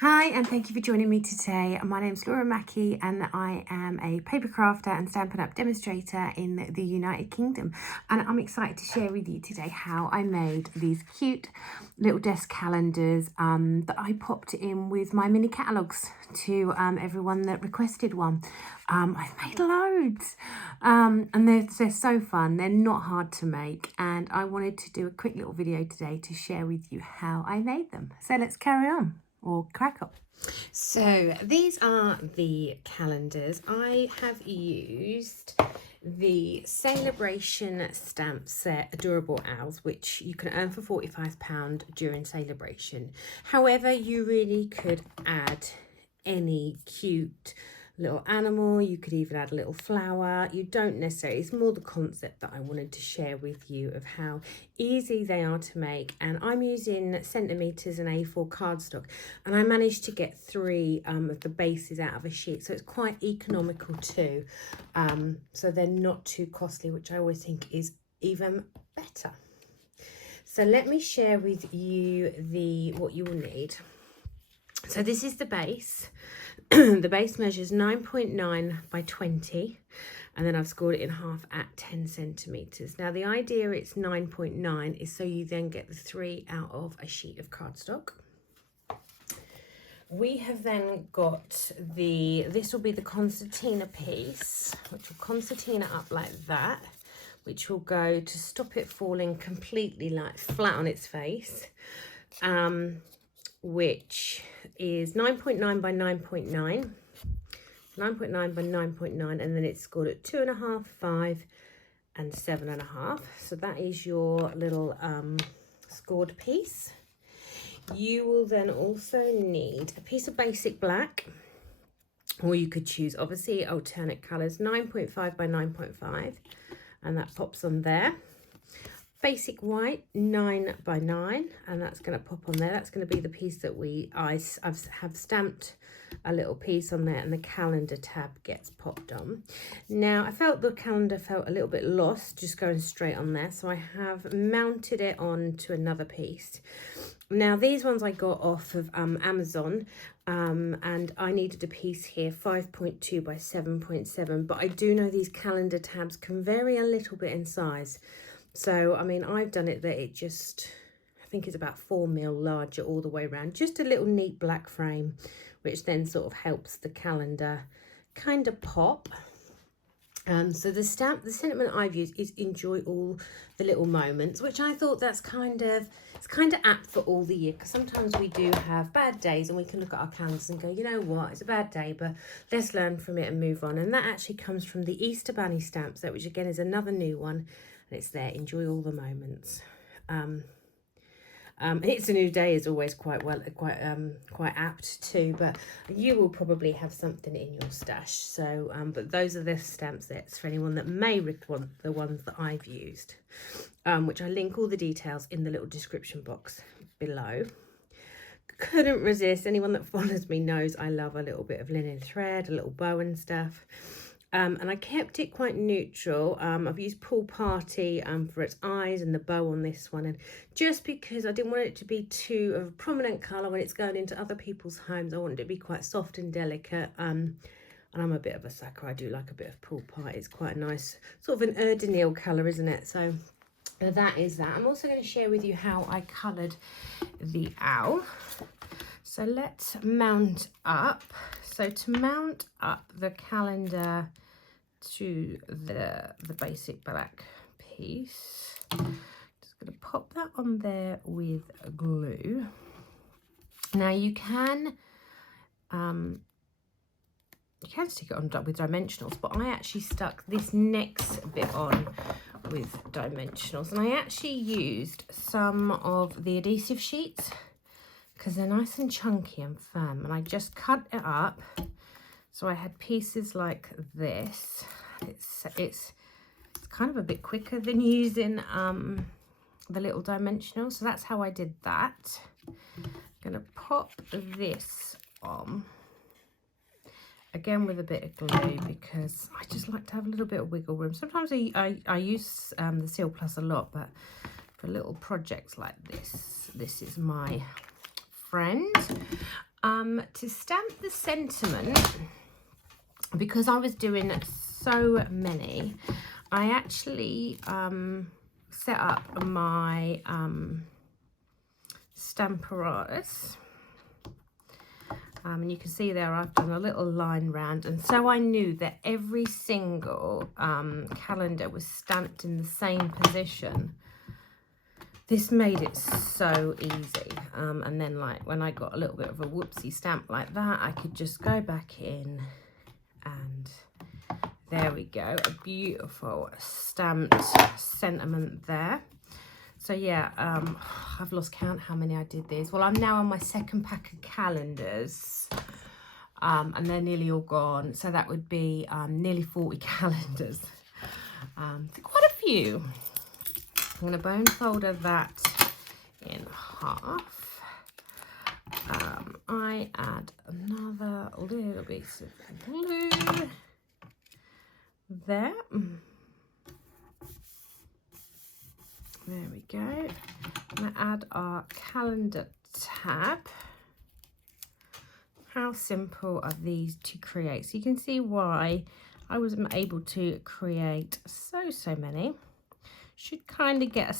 Hi, and thank you for joining me today. My name's Laura Mackie, and I am a paper crafter and Stampin' Up demonstrator in the United Kingdom. And I'm excited to share with you today how I made these cute little desk calendars that I popped in with my mini catalogues to everyone that requested one. I've made loads, and they're so fun. They're not hard to make, and I wanted to do a quick little video today to share with you how I made them. So let's carry on. Or crack up. So these are the calendars. I have used the Celebration stamp set Adorable Owls, which you can earn for £45 during Celebration. However, you really could add any cute little animal. You could even add a little flower. You don't necessarily, it's more the concept that I wanted to share with you of how easy they are to make. And I'm using centimeters and A4 cardstock, and I managed to get 3 of the bases out of a sheet, so it's quite economical too. So they're not too costly, which I always think is even better. So let me share with you what you will need. So this is the base. The base measures 9.9 by 20, and then I've scored it in half at 10 centimeters. Now the idea it's 9.9 is so you then get the 3 out of a sheet of cardstock. We have then got this will be the concertina piece, which will concertina up like that, which will go to stop it falling completely like flat on its face. Which is 9.9 by 9.9, 9.9 by 9.9, and then it's scored at 2.5, 5, and 7.5. So that is your little scored piece. You will then also need a piece of basic black, or you could choose obviously alternate colours, 9.5 by 9.5, and that pops on there. Basic white, 9 by 9, and that's going to pop on there. That's going to be the piece that I have stamped a little piece on there, and the calendar tab gets popped on. Now I felt the calendar felt a little bit lost just going straight on there, so I have mounted it on to another piece. Now these ones I got off of Amazon, and I needed a piece here 5.2 by 7.7, but I do know these calendar tabs can vary a little bit in size. So, I mean, I've done it that it just, I think it's about 4mm larger all the way around. Just a little neat black frame, which then sort of helps the calendar kind of pop. So the sentiment I've used is enjoy all the little moments, which I thought it's kind of apt for all the year, because sometimes we do have bad days and we can look at our calendars and go, you know what, it's a bad day, but let's learn from it and move on. And that actually comes from the Easter Bunny stamp set, which again is another new one. And it's there, enjoy all the moments. It's a new day is always quite apt too, but you will probably have something in your stash. So but those are the stamp sets for anyone that may want the ones that I've used, which I link all the details in the little description box below. Couldn't resist. Anyone that follows me knows I love a little bit of linen thread, a little bow and stuff. And I kept it quite neutral. I've used Pool Party for its eyes and the bow on this one, and just because I didn't want it to be too of a prominent colour when it's going into other people's homes, I wanted it to be quite soft and delicate. And I'm a bit of a sucker. I do like a bit of Pool Party. It's quite a nice sort of an Erdeniel colour, isn't it? So that is that. I'm also going to share with you how I coloured the owl. So let's mount up. So to mount up the calendar to the basic black piece, just going to pop that on there with glue. Now you can stick it on with dimensionals, but I actually stuck this next bit on with dimensionals, and I actually used some of the adhesive sheets because they're nice and chunky and firm, and I just cut it up. So I had pieces like this. It's kind of a bit quicker than using the little dimensional. So that's how I did that. I'm going to pop this on. Again with a bit of glue, because I just like to have a little bit of wiggle room. Sometimes I use the Seal Plus a lot, but for little projects like this is my friend. To stamp the sentiment, because I was doing so many, I actually set up my Stamparatus. And you can see there I've done a little line round, and so I knew that every single calendar was stamped in the same position. This made it so easy, and then like when I got a little bit of a whoopsie stamp like that, I could just go back in, and there we go, a beautiful stamped sentiment there. So yeah, I've lost count how many I did these. Well, I'm now on my second pack of calendars, and they're nearly all gone. So that would be nearly 40 calendars. Quite a few. I'm going to bone folder that in half. I add another little piece of glue there. There we go. I'm going to add our calendar tab. How simple are these to create? So you can see why I wasn't able to create so many. Should kind of get a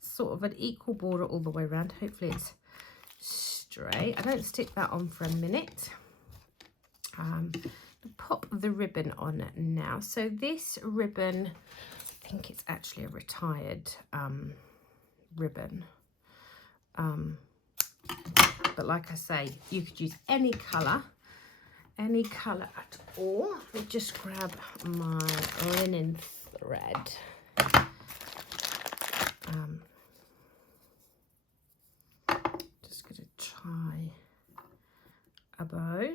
sort of an equal border all the way around. Hopefully it's straight. I don't stick that on for a minute. Pop the ribbon on now. So this ribbon, I think it's actually a retired ribbon, but like I say, you could use any colour at all. I'll just grab my linen thread. Just going to try a bow.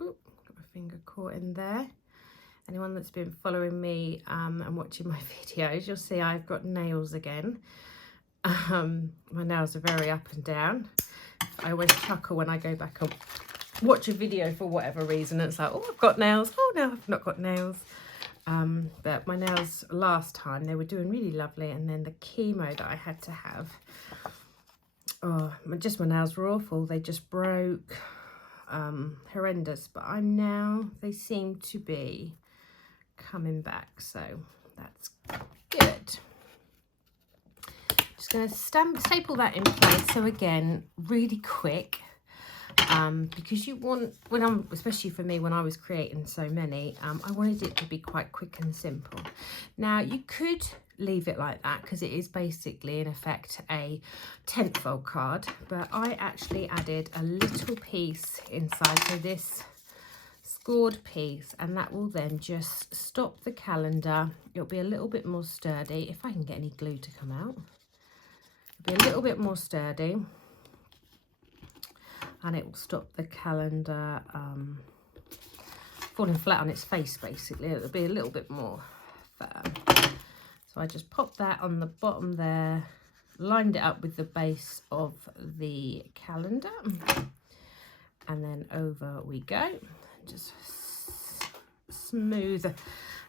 Ooh, got my finger caught in there. Anyone that's been following me and watching my videos, you'll see I've got nails again. My nails are very up and down. I always chuckle when I go back and watch a video for whatever reason. It's like, oh, I've got nails. Oh, no, I've not got nails. But my nails last time, they were doing really lovely. And then the chemo that I had to have, oh, just my nails were awful. They just broke. Horrendous. But they seem to be coming back, so that's good. Just going to staple that in place. So again, really quick, because you want, especially for me when I was creating so many, I wanted it to be quite quick and simple. Now you could leave it like that because it is basically in effect a tent fold card, but I actually added a little piece inside, so this scored piece, and that will then just stop the calendar. It'll be a little bit more sturdy if I can get any glue to come out. It'll be a little bit more sturdy, and it will stop the calendar falling flat on its face. Basically, it'll be a little bit more firm. So I just popped that on the bottom there, lined it up with the base of the calendar, and then over we go. Just smooth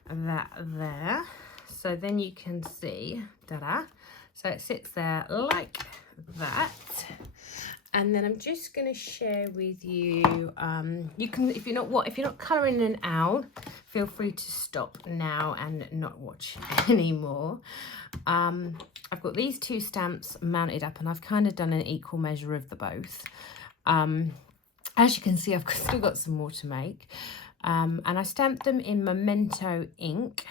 that there. So then you can see, ta-da, so it sits there like that. And then I'm just going to share with you, you can, if you're not colouring an owl, feel free to stop now and not watch anymore. I've got these two stamps mounted up, and I've kind of done an equal measure of the both. As you can see, I've still got some more to make. And I stamped them in Memento ink.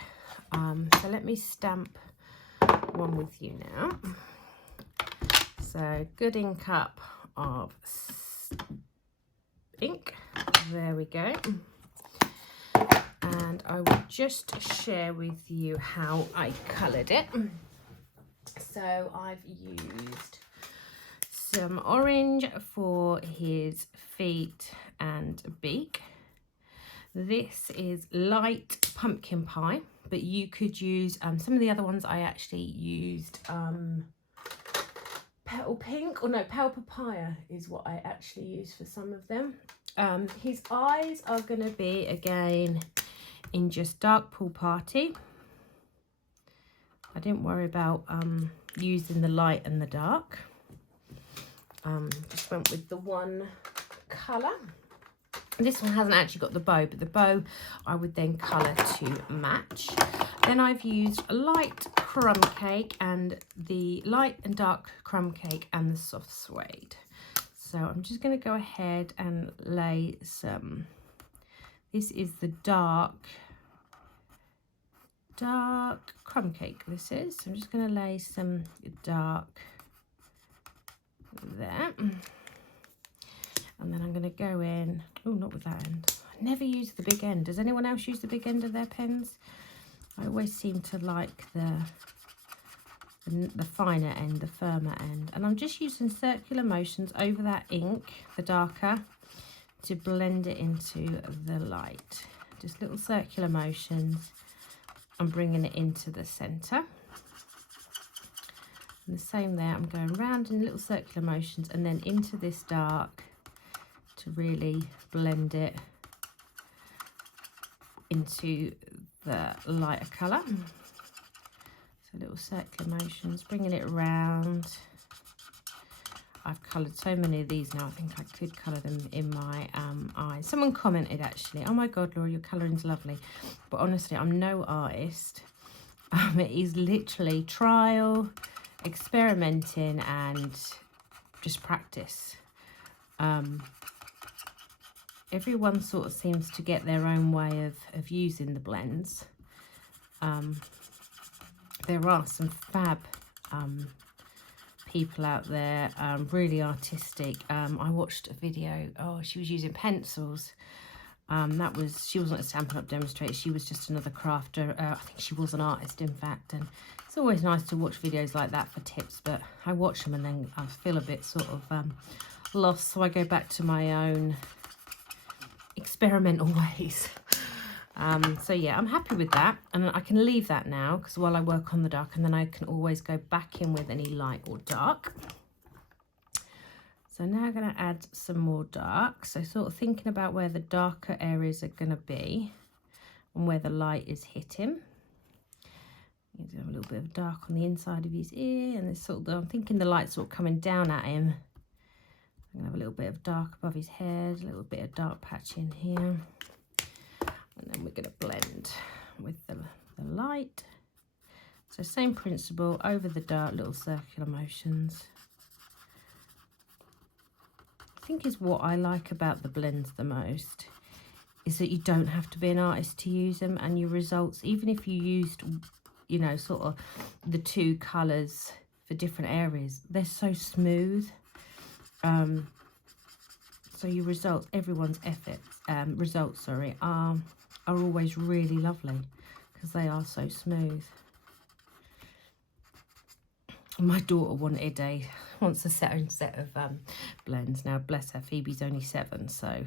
So let me stamp one with you now. So good ink cup of ink. There we go. And I will just share with you how I coloured it. So I've used some orange for his feet and beak. This is light pumpkin pie, but you could use some of the other ones. I actually used petal pink, or no, pale papaya is what I actually used for some of them. His eyes are going to be again in just dark pool party. I didn't worry about using the light and the dark. Just went with the one colour. This one hasn't actually got the bow, but the bow I would then colour to match. Then I've used a light crumb cake and the light and dark crumb cake and the soft suede. So I'm just going to go ahead and lay some. This is the dark crumb cake. This is. So I'm just going to lay some dark there. And then I'm going to go in. Oh, not with that end. I never use the big end. Does anyone else use the big end of their pens? I always seem to like the finer end, the firmer end. And I'm just using circular motions over that ink, the darker, to blend it into the light. Just little circular motions. I'm bringing it into the centre. And the same there, I'm going round in little circular motions and then into this dark to really blend it into the lighter colour. So little circular motions, bringing it around. I've coloured so many of these now, I think I could colour them in my eyes. Someone commented actually, oh my god Laura, your colouring's lovely. But honestly, I'm no artist. It is literally trial, experimenting and just practice. Everyone sort of seems to get their own way of using the blends. There are some fab people out there, really artistic. I watched a video, she was using pencils. She wasn't a Stampin' Up demonstrator, she was just another crafter. I think she was an artist, in fact, and it's always nice to watch videos like that for tips, but I watch them and then I feel a bit sort of lost, so I go back to my own experimental ways. So yeah, I'm happy with that, and I can leave that now because while I work on the dark, and then I can always go back in with any light or dark. So now I'm going to add some more dark, so sort of thinking about where the darker areas are going to be and where the light is hitting. You have a little bit of dark on the inside of his ear, and this sort of, I'm thinking the light's sort of coming down at him. I'm going to have a little bit of dark above his head, a little bit of dark patch in here. And then we're going to blend with the light. So same principle, over the dark, little circular motions. I think is what I like about the blends the most, is that you don't have to be an artist to use them, and your results, even if you used, you know, sort of the two colours for different areas, they're so smooth. So your results, everyone's results are always really lovely because they are so smooth. My daughter wants a own set of blends. Now, bless her, Phoebe's only 7, so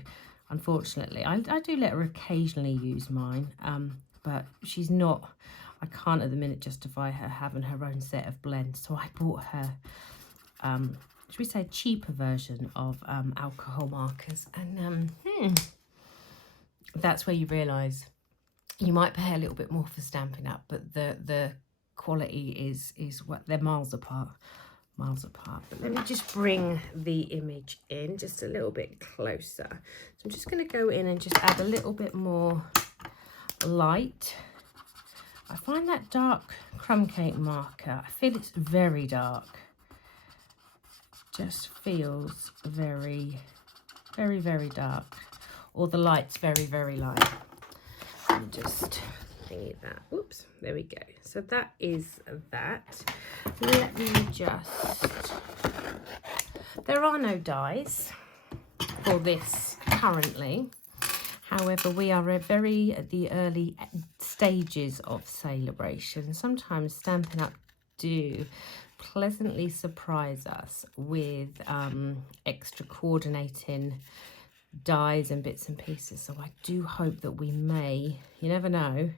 unfortunately, I do let her occasionally use mine, but she's not, I can't at the minute justify her having her own set of blends, so I bought her, should we say, a cheaper version of alcohol markers, and that's where you realise you might pay a little bit more for Stampin' Up, but the quality is what, they're miles apart. But let me just bring the image in just a little bit closer. So I'm just going to go in and just add a little bit more light. I find that dark crumb cake marker, I feel it's very dark. Just feels very, very, very dark. Or the light's very, very light. Let me just thingy that. Oops, there we go. So that is that. Let me just, there are no dies for this currently. However, we are at the early stages of celebration. Sometimes Stampin' Up do pleasantly surprise us with extra coordinating dies and bits and pieces, so I do hope that we may, you never know,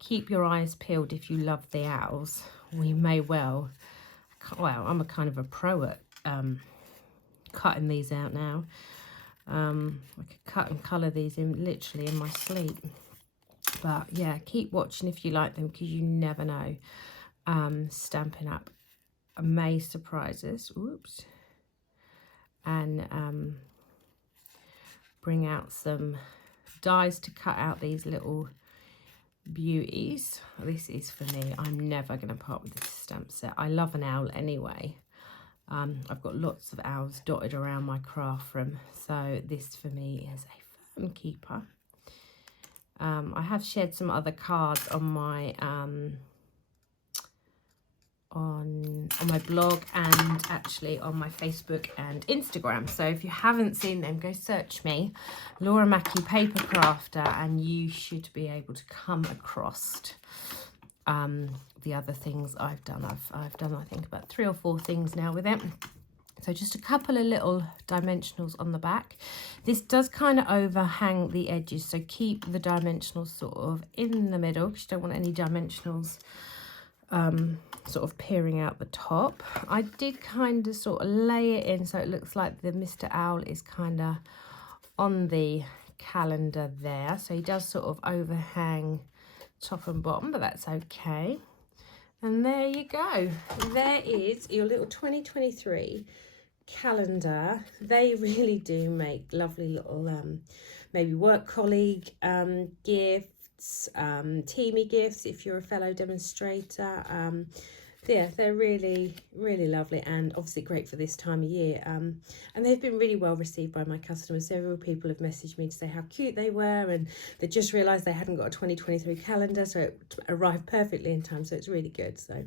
keep your eyes peeled if you love the owls. We may well, I'm a kind of a pro at cutting these out now. I could cut and colour these in literally in my sleep, but yeah, keep watching if you like them, because you never know. Stampin' Up may surprise us. Oops. and bring out some dies to cut out these little beauties. This is for me. I'm never going to part with this stamp set. I love an owl anyway. I've got lots of owls dotted around my craft room, so this for me is a firm keeper. I have shared some other cards on my on my blog and actually on my Facebook and Instagram. So if you haven't seen them, go search me, Laura Mackie Papercrafter, and you should be able to come across the other things I've done. I've done, I think, about 3 or 4 things now with it. So just a couple of little dimensionals on the back. This does kind of overhang the edges, so keep the dimensionals sort of in the middle, because you don't want any dimensionals sort of peering out the top. I did kind of sort of lay it in so it looks like the Mr. Owl is kind of on the calendar there. So he does sort of overhang top and bottom, but that's okay. And there you go. There is your little 2023 calendar. They really do make lovely little maybe work colleague gifts, teamy gifts if you're a fellow demonstrator. Yeah, they're really lovely, and obviously great for this time of year, and they've been really well received by my customers. Several people have messaged me to say how cute they were, and they just realized they hadn't got a 2023 calendar, so it arrived perfectly in time, so it's really good. So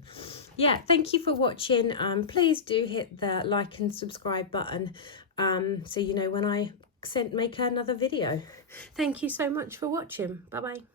yeah, thank you for watching. Please do hit the like and subscribe button so you know when I make another video. Thank you so much for watching. Bye bye.